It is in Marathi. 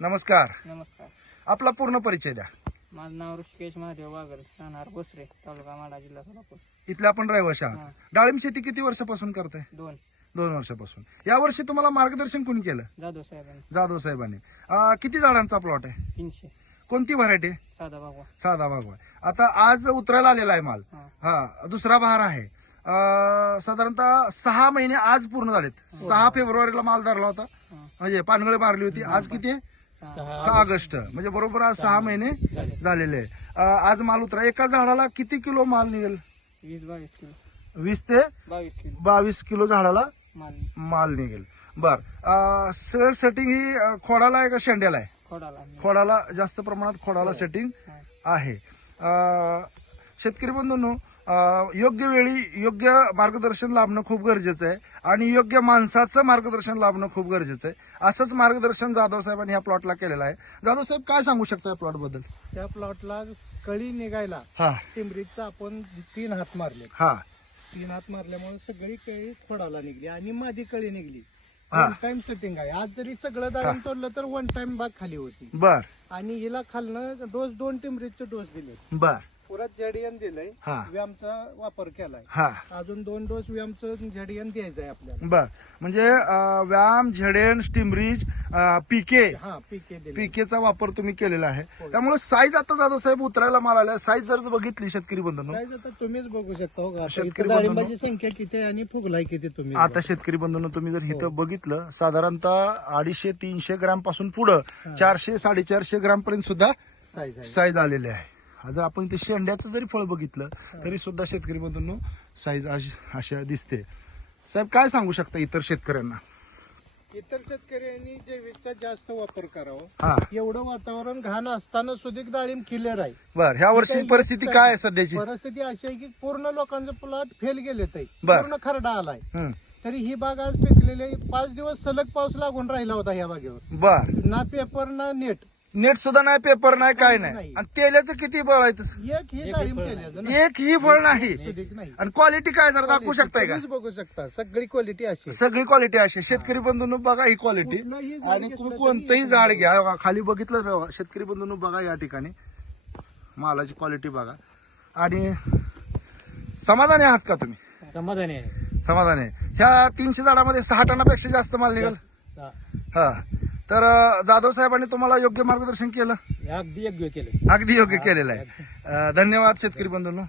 नमस्कार. नमस्कार. आपला पूर्ण परिचय द्या. माझं नाव ऋषिकेश महादेव वागल राहणार बोसरे तालुका माडा जिल्हा सोलापूर. इथले आपण रहिवाशी हा. आहात डाळिंब शेती किती वर्षापासून करताय? दोन. दोन वर्षापासून. या वर्षी तुम्हाला मार्गदर्शन कोणी केलं? जाधव साहेबांनी. जाधव साहेबांनी. अं, किती झाडांचा प्लॉट आहे? तीनशे. कोणती व्हरायटी? साधा भागवा साधा भागवा आता आज उतरायला आलेला आहे माल. हा. हा दुसरा बहार आहे. अं, साधारणतः सहा महिने आज पूर्ण झालेत. सहा फेब्रुवारीला माल धरला होता. हा. म्हणजे पानगळे मारली होती. आज किती आहे? सहा ऑगस्ट. म्हणजे बरोबर आज सहा महिने झाले. झालेले आहे. आज माल उतरा. एका झाडाला किती किलो माल निघेल? वीस बावीस किलो. वीस ते बावीस किलो. बावीस किलो झाडाला माल निघेल. बर. सर सेटिंग ही खोडाला आहे का शेंड्याला आहे? खोडाला खोडाला जास्त प्रमाणात खोडाला सेटिंग हा. आहे. अं, शेतकरी बंधूंनो योग्य वेळी योग्य मार्गदर्शन लाभणं खूप गरजेचं आहे. आणि योग्य माणसाचं मार्गदर्शन लाभणं खूप गरजेचं आहे. असंच मार्गदर्शन जाधव साहेबांनी ह्या प्लॉटला केलेलं आहे. जाधव साहेब काय सांगू शकता या प्लॉटबद्दल? त्या प्लॉटला कळी निघायला हा. टिंबरीचा आपण तीन हात मारले. हा. तीन हात मारल्यामुळे सगळी कळी खोडाला निघली आणि मादी कळी निघली. हा. वन टाइम सेटिंग आहे. आज जरी सगळं दाळण तोडलं तर वन टाइम बाग खाली होती. बर. आणि हिला खालनं डोस दोन टिंबरीचे डोस दिले. बर. पुरात झेडियन दिलंय हा. व्यामचा वापर केलाय. हा. अजून दोन डोस व्यामचं झेडियन द्यायचं आहे आपल्याला. बर. म्हणजे अं, व्यायाम झेडेन स्टिमरीज पीके हा पीके दिले पीकेचा वापर तुम्ही केलेला आहे. होय. त्यामुळे साईज आता जाधव साहेब उतरायला माल साईज जर बघितली शेतकरी बंधूंनो. काय आता तुम्हीच बघू शकता हो का आता शेतकरी इथं डाळिंबाची संख्या किती आहे आणि फुगलाय किती तुम्ही आता शेतकरी बंधूंनो तुम्ही जर हो. इथं बघितलं साधारणतः अडीचशे तीनशे ग्रामपासून पुढं हा. चारशे साडेचारशे ग्राम पर्यंत सुद्धा साईज आहे. साईज आलेले आहे. जर आपण इथे शेंड्याचं जरी फळ बघितलं तरी सुद्धा शेतकरी बंधूंनो साईज अशा दिसते. साहेब काय सांगू शकता इतर शेतकऱ्यांना? इतर शेतकऱ्यांनी जैविकचा जास्त वापर करावा हा. एवढं वातावरण घाण असताना सुधीक डाळिंब क्लिअर आहे. बर ह्या वर्षी परिस्थिती काय आहे सध्याची? परिस्थिती अशी आहे की पूर्ण लोकांचं प्लॉट फेल गेले ते. बर. पूर्ण खरडा आलाय. हं. तरी ही बाग आज पिकलेली पाच दिवस सलग पाऊस लागून राहिला होता ह्या बागेवर. बर. ना पेपर ना नेट नेट सुद्धा नाही पेपर नाही काय नाही. आणि तेल्याचं किती बळ आहे? एक ही डाळिंब केल्याचं ना. एक ही फळ नाही. आणि क्वालिटी काय जरा दाखवू शकताय का? तुम्हीच बघू शकता. सगळी क्वालिटी अशी. सगळी क्वालिटी अशी. शेतकरी बंधूंनो बघा ही क्वालिटी कुठलंही झाड आणि घेतलं तरी कोणतंही झाड घ्या. बघा, खाली बघितलं शेतकरी बंधूंनो बघा या ठिकाणी. मालाची क्वालिटी बघा. आणि समाधानी आहात का तुम्ही? समाधानी आहे. समाधानी आहे. ह्या तीनशे झाडामध्ये सहा टनापेक्षा जास्त माल निघाल. हा. तर जाधव साहेबांनी तुम्हाला योग्य मार्गदर्शन केलं? अगदी योग्य केलं. अगदी योग्य केलेलं आहे. अं, धन्यवाद शेतकरी बंधूंनो.